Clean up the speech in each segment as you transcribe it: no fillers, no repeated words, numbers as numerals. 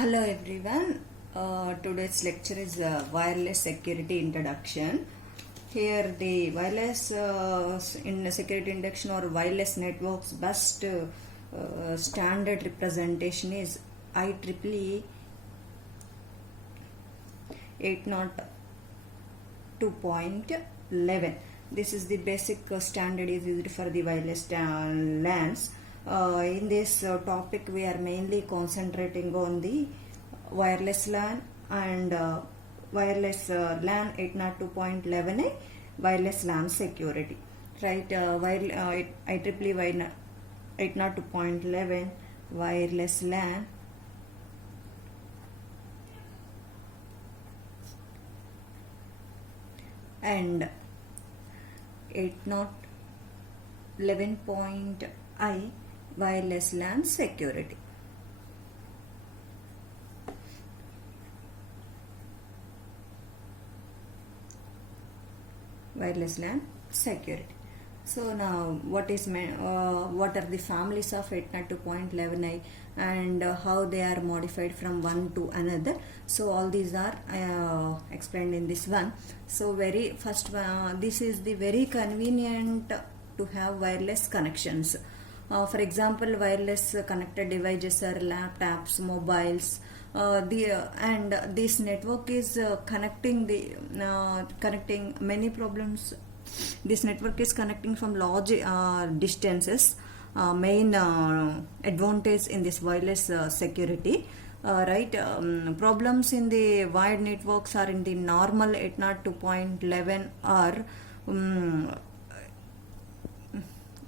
Hello everyone. Today's lecture is wireless security introduction. Here the wireless in security introduction or wireless networks best standard representation is IEEE 802.11. This is the basic standard is used for the wireless LANs. In this topic we are mainly concentrating on the wireless LAN and wireless LAN 802.11a wireless LAN security, right? IEEE 802.11 wireless LAN and 802.11i wireless LAN security. Wireless LAN security. So now what are the families of 802.11i and how they are modified from one to another. So all these are explained in this one. So very first this is the very convenient to have wireless connections. For example, wireless connected devices are laptops, mobiles. And this network is connecting many problems. This network is connecting from large distances. Main advantage in this wireless security, right? Problems in the wired networks are in the normal 802.11 are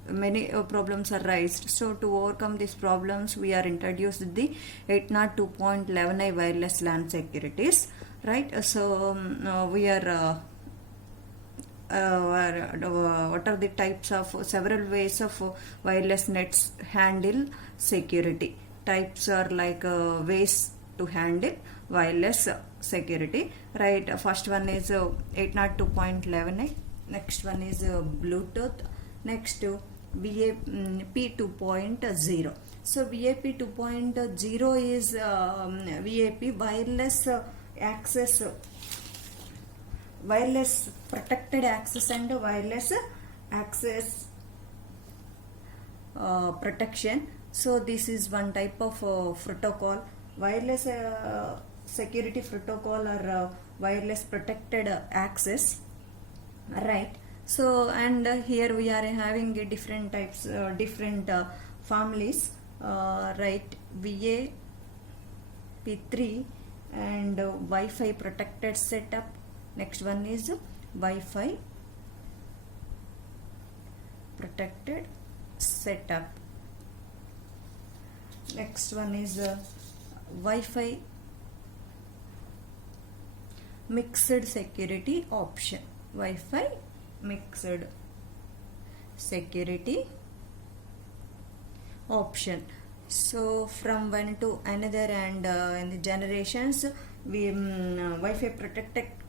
many problems are raised. So to overcome these problems we are introduced the 802.11i wireless LAN securities, right? So we are what are the types of several ways of wireless nets handle security. Types are like ways to handle wireless security, right? First one is 802.11i, next one is Bluetooth, next VAP 2.0. So VAP 2.0 is VAP wireless access, wireless protected access and wireless access protection. So this is one type of protocol, wireless security protocol or wireless protected access, right? So and here we are having different types, different families, right? VAP3 and Wi-Fi protected setup. Next one is Wi-Fi protected setup. Next one is Wi-Fi mixed security option. Wi-Fi mixed security option. So from one to another and in the generations we Wi-Fi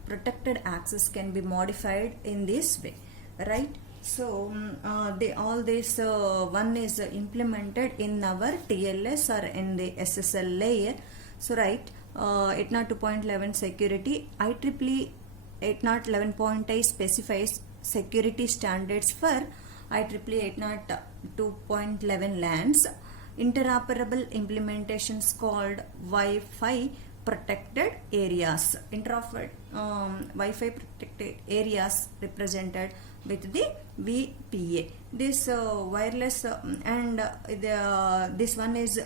protected access can be modified in this way, right? So all this one is implemented in our TLS or in the SSL layer. So right, 802.11 security, IEEE 802.11i specifies security standards for IEEE 802.11 LANs. Interoperable implementations called Wi-Fi protected areas. Wi-Fi protected areas represented with the VPA. This wireless and this one is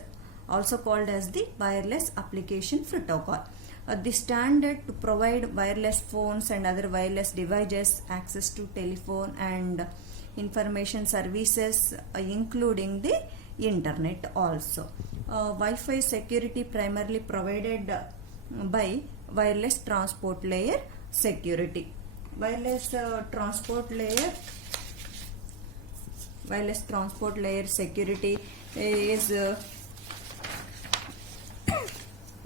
also called as the wireless application protocol. The standard to provide wireless phones and other wireless devices access to telephone and information services, including the internet also. Wi-Fi security primarily provided by wireless transport layer security. Wireless transport layer security is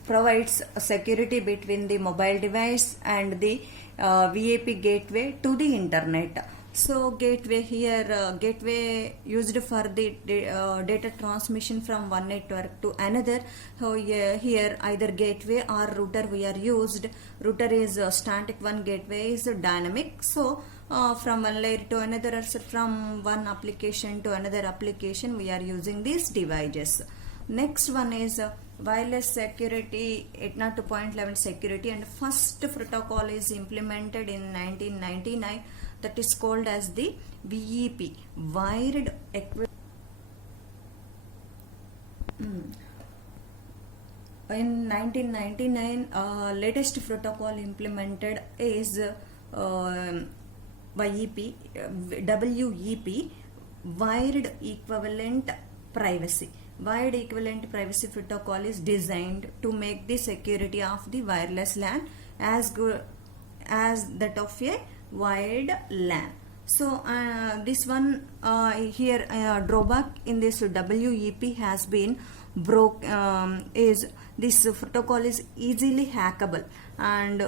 provides security between the mobile device and the VAP gateway to the internet. So gateway here, gateway used for the data transmission from one network to another. So here either gateway or router we are used. Router is static one, gateway is dynamic. So from one layer to another, or from one application to another application, we are using these devices. Next one is wireless security, 802.11 security, and first protocol is implemented in 1999, that is called as the VEP, wired in 1999 latest protocol implemented is WEP, wired equivalent privacy. Wired equivalent privacy protocol is designed to make the security of the wireless LAN as good as that of a wired LAN. So this one here drawback in this WEP has been is this protocol is easily hackable, and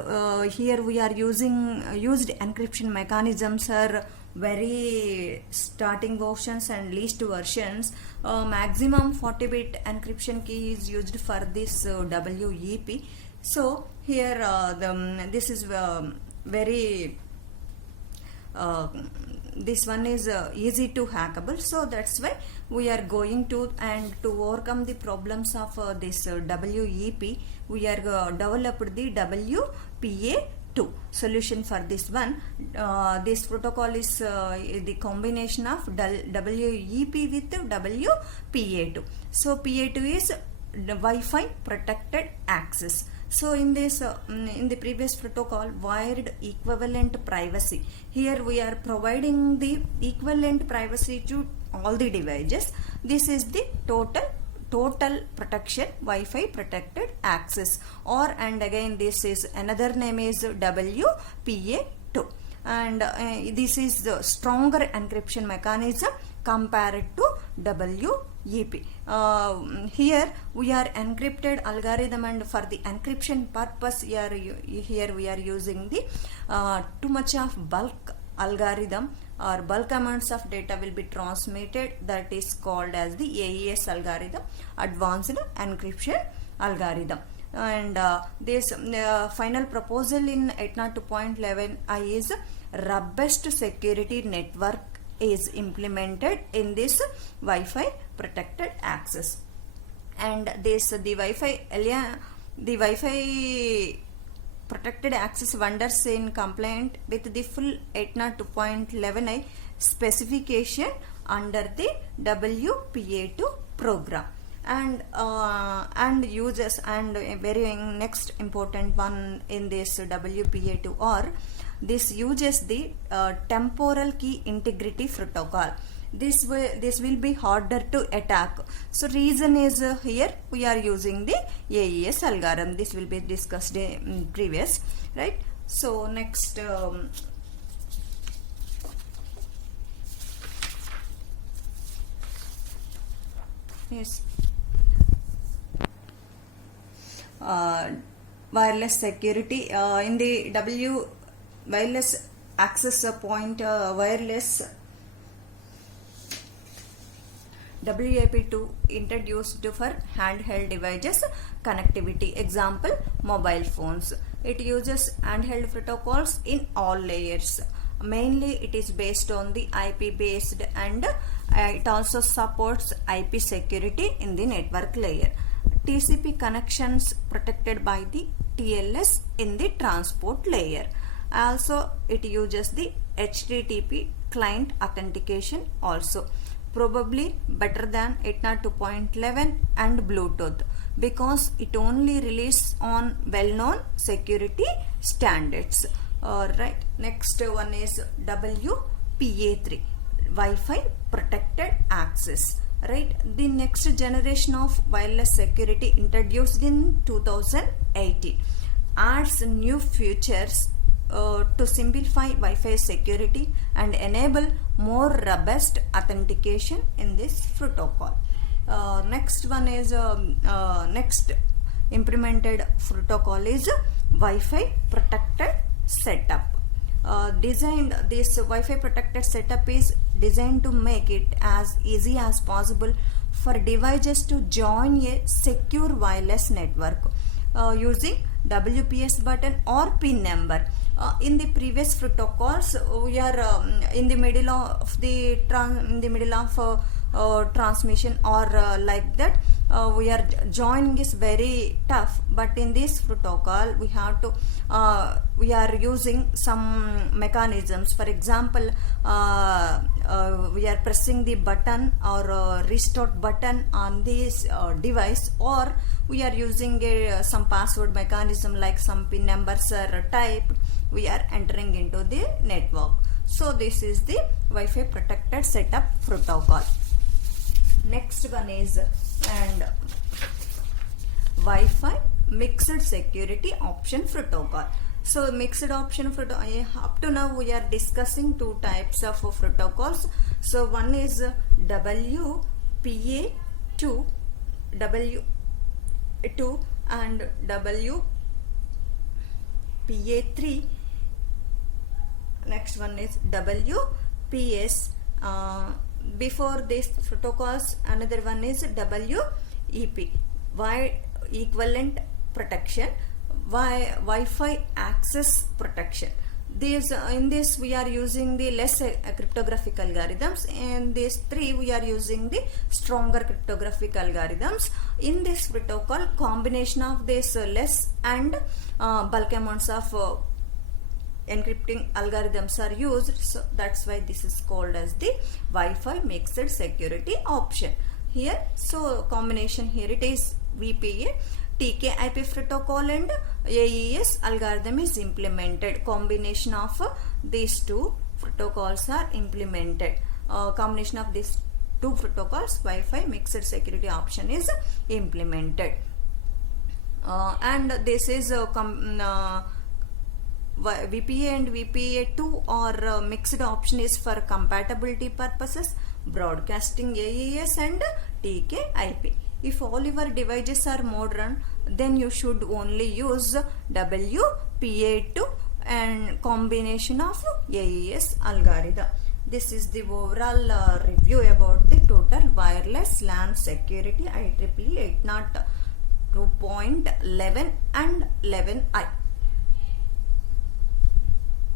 here we are used encryption mechanisms are very starting versions and least versions. Maximum 40-bit encryption key is used for this WEP. So here this is very this one is easy to hackable, so that's why we are going to, and to overcome the problems of this WEP, we are developed the WPA2 solution for this one. This protocol is the combination of WEP with WPA2. So PA2 is the Wi-Fi protected access. So in this in the previous protocol, wired equivalent privacy, here we are providing the equivalent privacy to all the devices. This is the total protection, Wi-Fi protected access, or and again this is another name is WPA2, and this is the stronger encryption mechanism compared to WEP. Here we are encrypted algorithm, and for the encryption purpose here we are using the too much of bulk algorithm, or bulk amounts of data will be transmitted, that is called as the AES algorithm, advanced encryption algorithm. And this final proposal in 802.11 is robust security network is implemented in this Wi-Fi protected access, and this the Wi-Fi protected access vendors in compliant with the full 802.11i specification under the WPA2 program. And users, and a very next important one in this WPA2 or this uses the temporal key integrity protocol. This will be harder to attack. So reason is here we are using the AES algorithm. This will be discussed in previous, right? So next yes, wireless security in the wireless access point, wireless WAP2 introduced for handheld devices connectivity. Example, mobile phones. It uses handheld protocols in all layers. Mainly it is based on the IP based, and it also supports IP security in the network layer. TCP connections protected by the TLS in the transport layer. Also it uses the HTTP client authentication also. Probably better than 802.11 and Bluetooth, because it only relies on well-known security standards. Right. Next one is WPA3, Wi-Fi protected access. Right. The next generation of wireless security introduced in 2018 adds new features to simplify Wi-Fi security and enable more robust authentication in this protocol. Next one is next implemented protocol is Wi-Fi protected setup. designed this Wi-Fi protected setup is designed to make it as easy as possible for devices to join a secure wireless network using WPS button or PIN number. In the previous protocols, we are in the middle of the transmission or like that. We are joining is very tough, but in this protocol we have to we are using some mechanisms. For example, we are pressing the button or restart button on this device, or we are using some password mechanism like some PIN numbers are typed. We are entering into the network. So this is the Wi-Fi protected setup protocol. Next one is Wi-Fi mixed security option protocol. So mixed option protocol, up to now we are discussing two types of protocols. So one is WPA2 and WPA3. Next one is WPS. Before these protocols, another one is WEP, wide equivalent protection, Wi-Fi access protection. These in this we are using the less cryptographic algorithms, and these three we are using the stronger cryptographic algorithms. In this protocol, combination of this less and bulk amounts of encrypting algorithms are used, so that's why this is called as the Wi-Fi mixed security option here. So combination here it is VPA, TK/IP protocol and AES algorithm is implemented. Combination of these two protocols are implemented. Combination of these two protocols, Wi-Fi mixed security option is implemented, and this is VPA and VPA2 or mixed option is for compatibility purposes, broadcasting AES and TK/IP. If all your devices are modern, then you should only use WPA2 and combination of AES algorithm. This is the overall review about the total wireless LAN security IEEE 802.11 and 11i.